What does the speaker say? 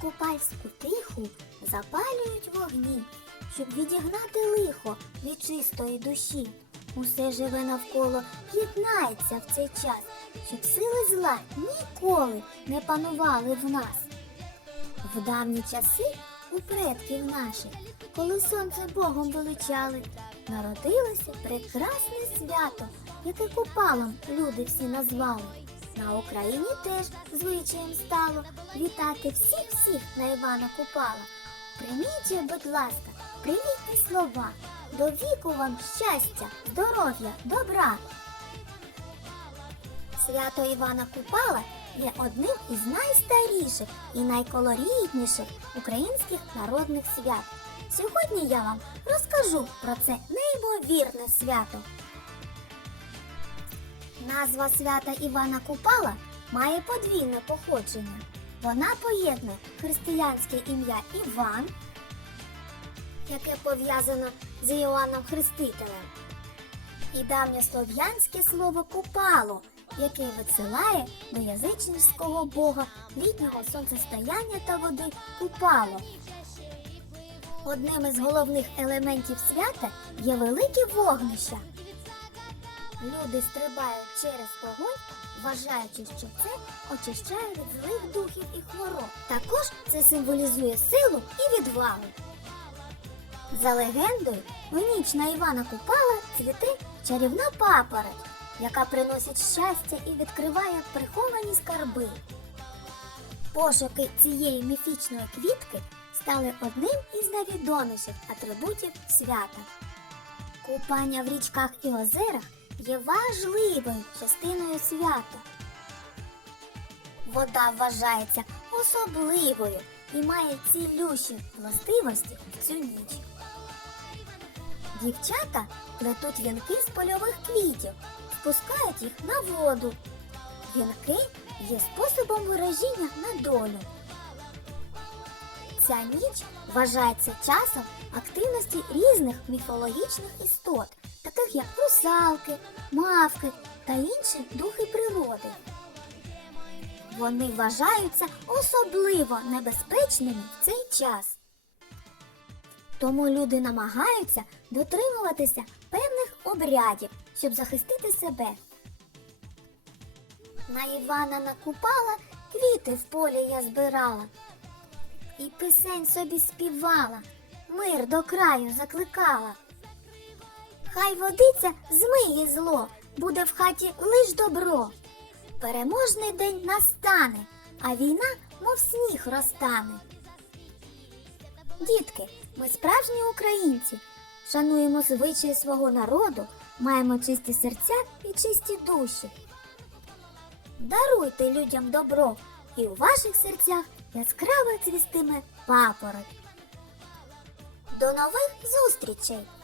купальську тиху запалюють вогні, щоб відігнати лихо від чистої душі. Усе живе навколо єднається в цей час, щоб сили зла ніколи не панували в нас. В давні часи у предків наших, коли сонце Богом величали, народилося прекрасне свято, яке купалом люди всі назвали. На Україні теж звичаєм стало вітати всіх-всіх на Івана Купала. Прийміть, будь ласка, привітні слова. До віку вам щастя, здоров'я, добра. Свято Івана Купала є одним із найстаріших і найколорітніших українських народних свят. Сьогодні я вам розкажу про це неймовірне свято. Назва свята Івана Купала має подвійне походження. Вона поєднує християнське ім'я Іван, яке пов'язано з Іоанном Хрестителем, і давньослов'янське слово купало, яке висилає до язичницького бога літнього сонцестояння та води купало. Одним із головних елементів свята є велике вогнище. Люди стрибають через вогонь, вважаючи, що це очищає від злих духів і хвороб. Також це символізує силу і відвагу. За легендою, у ніч на Івана Купала цвіте чарівна папороть, яка приносить щастя і відкриває приховані скарби. Пошуки цієї міфічної квітки стали одним із найвідоміших атрибутів свята. Купання в річках і озерах є важливою частиною свята. Вода вважається особливою і має цілющі властивості цю ніч. Дівчата плетуть вінки з польових квітів, спускають їх на воду. Вінки є способом вираження на долю. Ця ніч вважається часом активності різних міфологічних істот, русалки, мавки та інші духи природи. Вони вважаються особливо небезпечними в цей час. Тому люди намагаються дотримуватися певних обрядів, щоб захистити себе. На Івана накупала, квіти в полі я збирала. І пісень собі співала, мир до краю закликала. Хай водиця змиє зло, буде в хаті лиш добро. Переможний день настане, а війна, мов сніг розтане. Дітки, ми справжні українці, шануємо звичаї свого народу, маємо чисті серця і чисті душі. Даруйте людям добро, і у ваших серцях яскраво цвістиме папороть. До нових зустрічей!